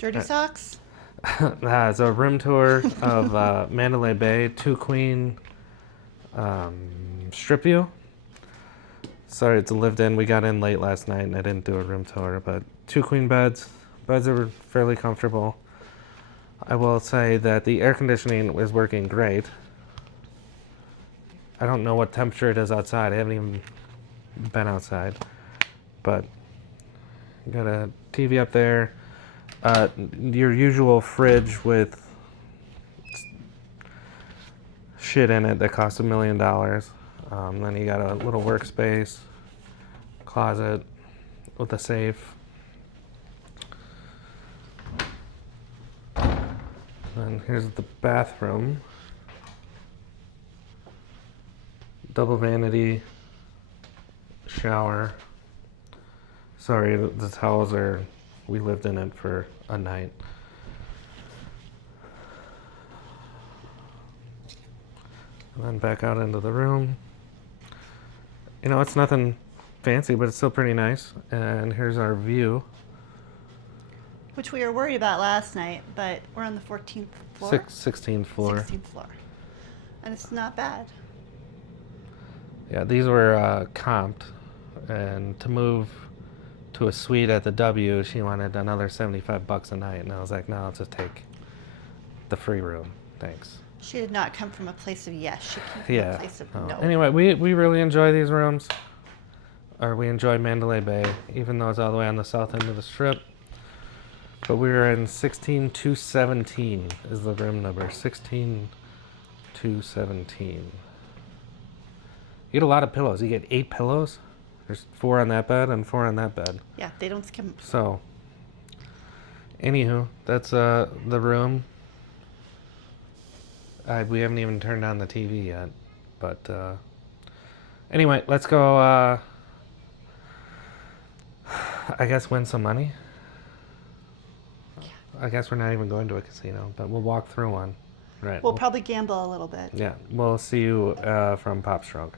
Dirty socks? It's a room tour of Mandalay Bay, 2-queen strip view. Sorry, it's a lived in. We got in late last night and I didn't do a room tour, but 2-queen beds. Beds are fairly comfortable. I will say that the air conditioning is working great. I don't know what temperature it is outside. I haven't even been outside, but got a TV up there. Your usual fridge with shit in it that costs $1 million. Then you got a little workspace, closet with a safe. And here's the bathroom. Double vanity, shower. Sorry, the towels are, we lived in it for a night. And then back out into the room. You know, it's nothing fancy, but it's still pretty nice. And here's our view. Which we were worried about last night, but we're on the 14th floor? 16th floor. 16th floor. And it's not bad. Yeah, these were comped. And to move to a suite at the W, she wanted another $75 a night. And I was like, no, I'll just take the free room. Thanks. She did not come from a place of yes. She came from a place of no. Anyway, we really enjoy these rooms. Or we enjoy Mandalay Bay, even though it's all the way on the south end of the strip. But we were in 16217 is the room number. 16217. You get a lot of pillows. You get 8 pillows. There's 4 on that bed and 4 on that bed. Yeah, they don't skim. So, anywho, that's the room. We haven't even turned on the TV yet. But, anyway, let's go, I guess win some money. I guess we're not even going to a casino, but we'll walk through one. Right. We'll probably gamble a little bit. Yeah. We'll see you from Pop Stroke.